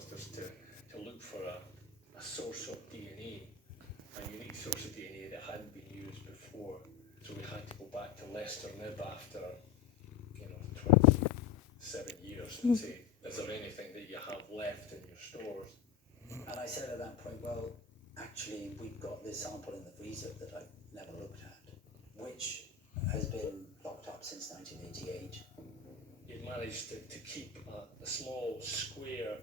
caused us to look for a source of DNA, a unique source of DNA that hadn't been used before. So we had to go back to Leicester Nib after, 27 years and say, is there anything that you have left in your stores? And I said at that point, well, actually, we've got this sample in the freezer that I've never looked at, which has been locked up since 1988. He managed to keep a small square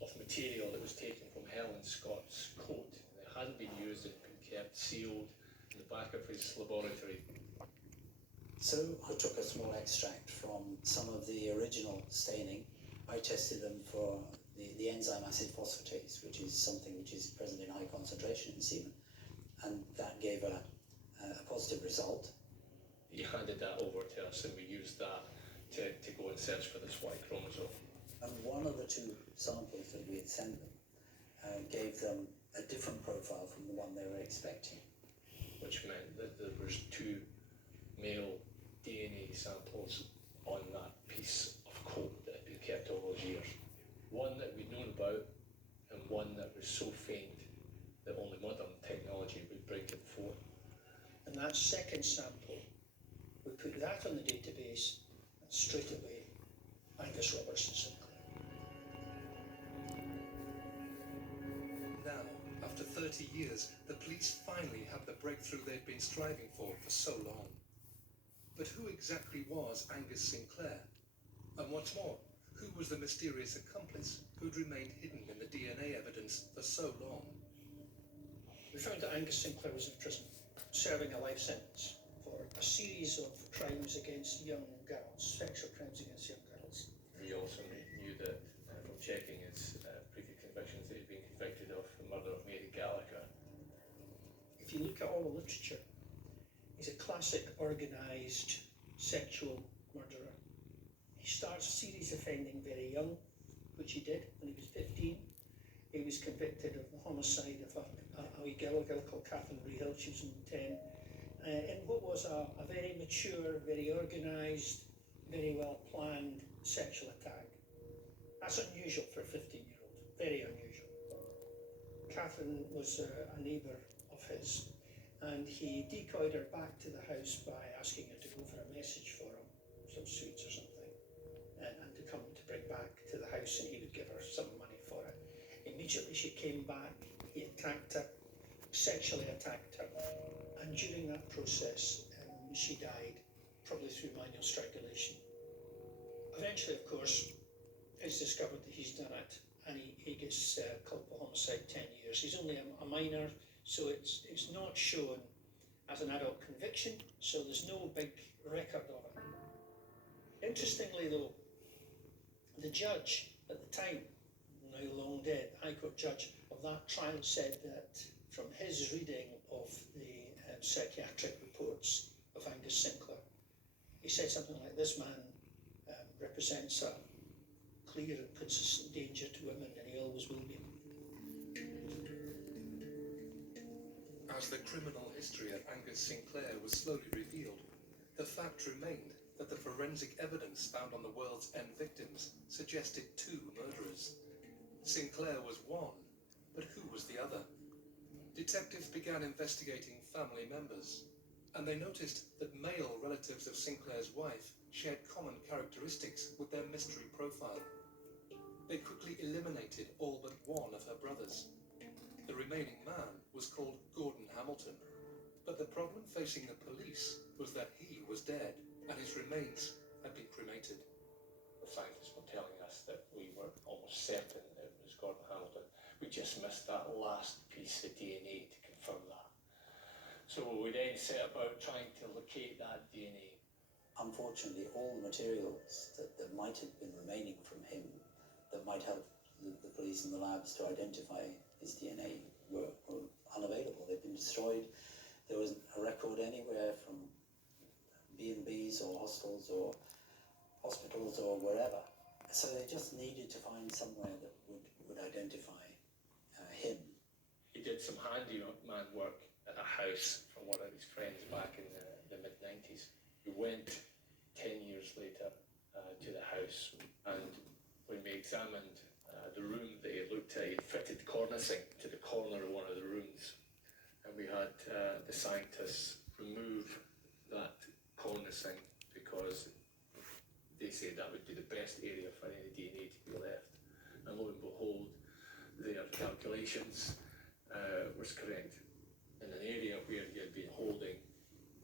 of material that was taken from Helen Scott's coat. It hadn't been used, it had been kept sealed in the back of his laboratory. So I took a small extract from some of the original staining. I tested them for the enzyme acid phosphatase, which is something which is present in high concentration in semen, and that gave a positive result. He handed that over to us and we used that to go and search for this Y chromosome. And one of the two samples that we had sent them gave them a different profile from the one they were expecting. Which meant that there was two male DNA samples on that piece of coat that had been kept all those years. One that we'd known about and one that was so faint that only modern technology would bring to the fore. And that second sample, we put that on the database and straight away Angus Robertson Sinclair. Now, after 30 years, the police finally have the breakthrough they'd been striving for so long. But who exactly was Angus Sinclair? And what's more, who was the mysterious accomplice who'd remained hidden in the DNA evidence for so long? We found that Angus Sinclair was in prison, serving a life sentence for a series of crimes against young girls, sexual crimes against young girls. We also knew that from checking his previous convictions that he'd been convicted of the murder of Mary Gallagher. If you look at all the literature, he's a classic organised sexual murderer. He starts serious offending very young, which he did when he was 15. He was convicted of the homicide of a wee girl called Catherine Rehill. She was only 10. In what was a very mature, very organised, very well planned sexual attack. That's unusual for a 15-year-old, very unusual. Catherine was a neighbour of his, and he decoyed her back to the house by asking her to go for a message for him, some sweets or something, and to come to bring back to the house, and he would give her some money for it. Immediately she came back, he attacked her, sexually attacked her, and during that process she died, probably through manual strangulation. Eventually, of course, it's discovered that he's done it, and he gets culpable homicide 10 years. He's only a minor, so it's not shown as an adult conviction, so there's no big record of it. Interestingly though, the judge at the time, now long dead, the High Court judge of that trial, said that from his reading of the psychiatric reports of Angus Sinclair, he said something like, this man represents a clear and consistent danger to women, and he always will be. As the criminal history of Angus Sinclair was slowly revealed, the fact remained that the forensic evidence found on the world's end victims suggested two murderers. Sinclair was one, but who was the other? Detectives began investigating family members, and they noticed that male relatives of Sinclair's wife shared common characteristics with their mystery profile. They quickly eliminated all but one of her brothers. The remaining man was called Gordon Hamilton, but the problem facing the police was that he was dead and his remains had been cremated. The scientists were telling us that we were almost certain it was Gordon Hamilton. We just missed that last piece of DNA to confirm that. So we then set about trying to locate that DNA. Unfortunately, all the materials that might have been remaining from him, that might help the police and the labs to identify his DNA, were unavailable. They've been destroyed. There wasn't a record anywhere from B&Bs or hostels or hospitals or wherever. So they just needed to find somewhere that would identify him. He did some handyman work at a house for one of his friends back in the mid-90s. We went 10 years later to the house, and when we examined the room that he cornicing to the corner of one of the rooms, and we had the scientists remove that cornicing because they said that would be the best area for any DNA to be left. And lo and behold, their calculations was correct. In an area where you had been holding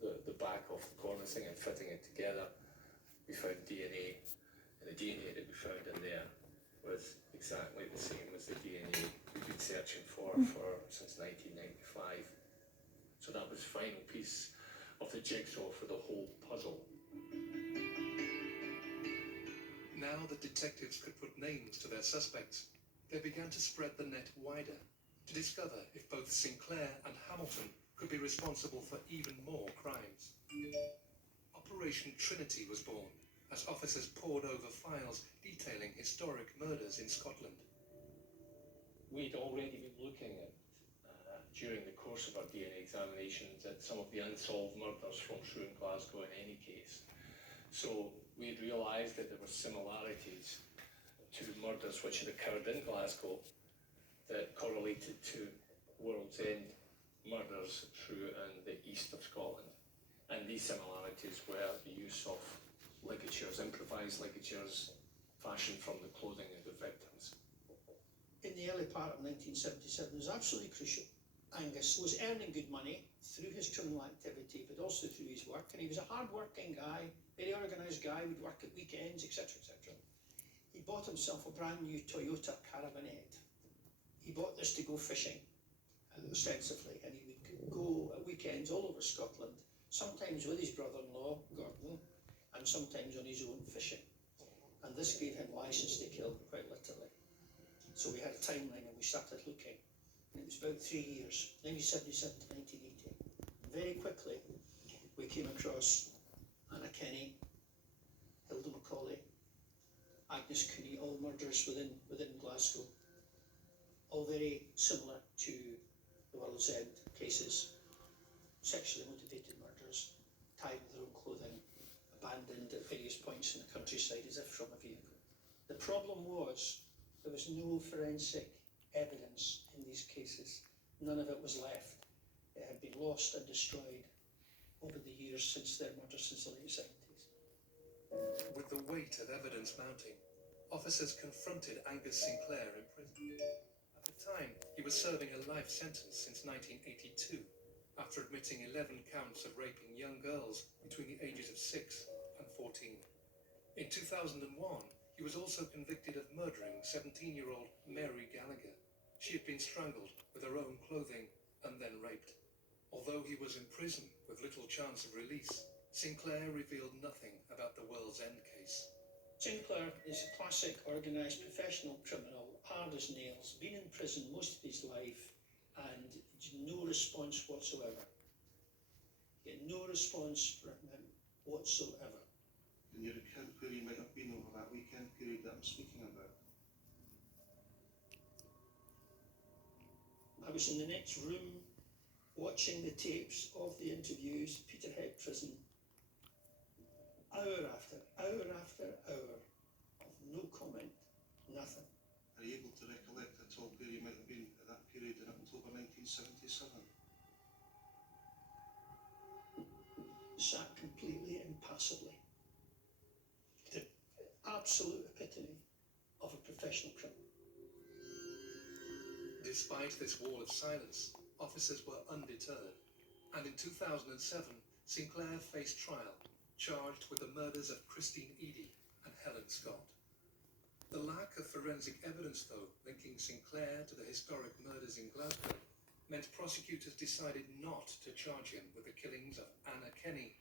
the back of the cornicing and fitting it together, we found DNA, and the DNA that we found in there was exactly the same as the DNA we've been searching for since 1995. So that was the final piece of the jigsaw for the whole puzzle. Now that detectives could put names to their suspects, they began to spread the net wider to discover if both Sinclair and Hamilton could be responsible for even more crimes. Operation Trinity was born as officers pored over files detailing historic murders in Scotland. We'd already been looking at, during the course of our DNA examinations, at some of the unsolved murders from Shrew and Glasgow in any case. So we had realised that there were similarities to murders which had occurred in Glasgow that correlated to World's End murders through in the east of Scotland. And these similarities were the use of ligatures, improvised ligatures fashioned from the clothing of the victims. In the early part of 1977, it was absolutely crucial. Angus was earning good money through his criminal activity, but also through his work, and he was a hard-working guy, very organised guy, would work at weekends, etc., etc. He bought himself a brand new Toyota Caravanette. He bought this to go fishing, ostensibly, and he would go at weekends all over Scotland, sometimes with his brother-in-law, Gordon, and sometimes on his own fishing. And this gave him license to kill, quite literally. So we had a timeline and we started looking. And it was about 3 years, 1977 to 1980. Very quickly, we came across Anna Kenny, Hilda Macaulay, Agnes Cooney, all murders within Glasgow. All very similar to the World's End cases. Sexually motivated murders, tied with their own clothing, abandoned at various points in the countryside as if from a vehicle. The problem was there was no forensic evidence in these cases. None of it was left. It had been lost and destroyed over the years since their murder, since the late 70s. With the weight of evidence mounting, officers confronted Angus Sinclair in prison. At the time, he was serving a life sentence since 1982, after admitting 11 counts of raping young girls between the ages of 6 and 14. In 2001, he was also convicted of murdering 17-year-old Mary Gallagher. She had been strangled with her own clothing and then raped. Although he was in prison with little chance of release, Sinclair revealed nothing about the World's End case. Sinclair is a classic organised professional criminal, hard as nails, been in prison most of his life, and no response whatsoever. Get no response from him whatsoever. And your account where you might have been over that weekend period that I'm speaking about? I was in the next room watching the tapes of the interviews, Peterhead Prison, hour after hour after hour of no comment, nothing. Are you able to recollect at all where you might have been at that period in October 1977? Sat completely impassively. The absolute epitome of a professional criminal. Despite this wall of silence, officers were undeterred, and in 2007, Sinclair faced trial, charged with the murders of Christine Eadie and Helen Scott. The lack of forensic evidence, though, linking Sinclair to the historic murders in Glasgow, meant prosecutors decided not to charge him with the killings of Anna Kenny,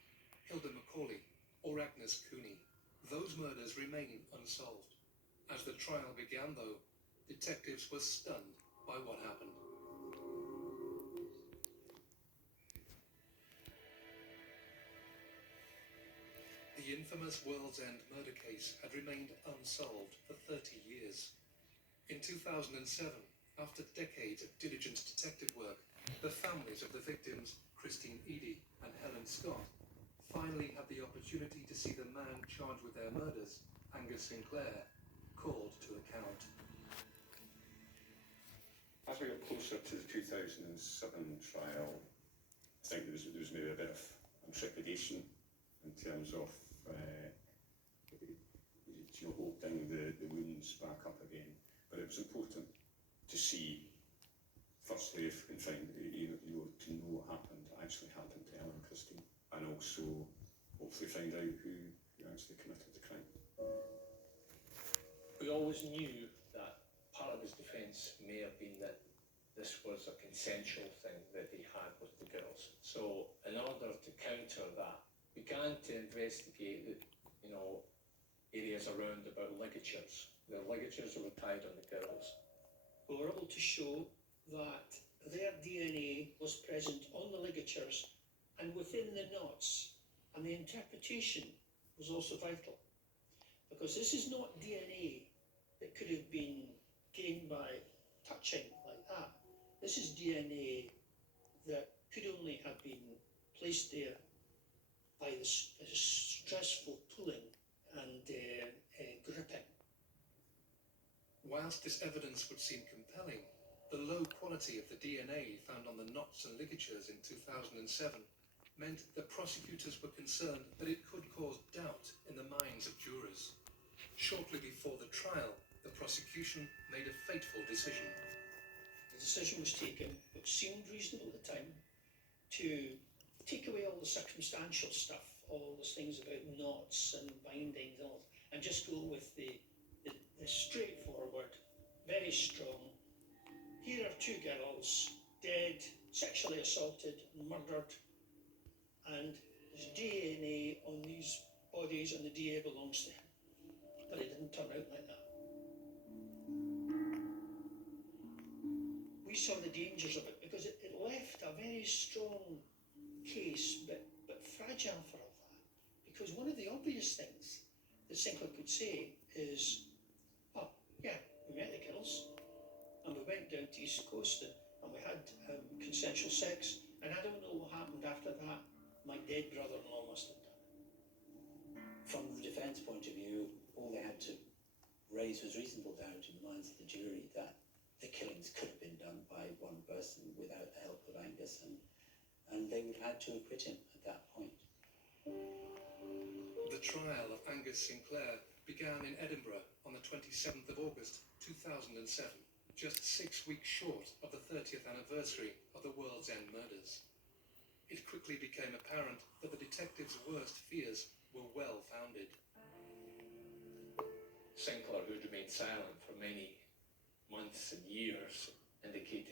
Hilda Macaulay, or Agnes Cooney. Those murders remain unsolved. As the trial began, though, detectives were stunned by what happened. The infamous World's End murder case had remained unsolved for 30 years. In 2007, after decades of diligent detective work, the families of the victims, Christine Eadie and Helen Scott, finally had the opportunity to see the man charged with their murders, Angus Sinclair, called to account. As we closer to the 2007 trial, I think there was maybe a bit of trepidation in terms of opening the wounds back up again. But it was important to see, firstly, if we can find, to know what actually happened to Ellen and Christine, and also hopefully find out who actually committed the crime. We always knew that part of his defence may have been that this was a consensual thing that he had with the girls. So in order to counter that, we began to investigate the, areas around about ligatures. The ligatures that were tied on the girls. We were able to show that their DNA was present on the ligatures and within the knots, and the interpretation was also vital, because this is not DNA that could have been gained by touching like that. This is DNA that could only have been placed there by the stressful pulling and gripping. Whilst this evidence would seem compelling, the low quality of the DNA found on the knots and ligatures in 2007 meant that prosecutors were concerned that it could cause doubt in the minds of jurors. Shortly before the trial, the prosecution made a fateful decision. The decision was taken, which seemed reasonable at the time, to take away all the circumstantial stuff, all those things about knots and bindings and all, and just go with the straightforward, very strong. Here are two girls, dead, sexually assaulted, murdered, and there's DNA on these bodies and the DNA belongs to him. But it didn't turn out like that. We saw the dangers of it because it left a very strong case, but fragile for all that. Because one of the obvious things that Sinclair could say is, oh, yeah, we met the girls, and we went down to East Coast and we had consensual sex, and I don't know what happened after that. My dead brother-in-law must have done it. From the defence point of view, all they had to raise was reasonable doubt in the minds of the jury that the killings could have been done by one person without the help of Angus, and they would have had to acquit him at that point. The trial of Angus Sinclair began in Edinburgh on the 27th of August 2007, just 6 weeks short of the 30th anniversary of the World's End murders. It quickly became apparent that the detectives' worst fears were well founded. Sinclair, who had remained silent for many months and years, indicated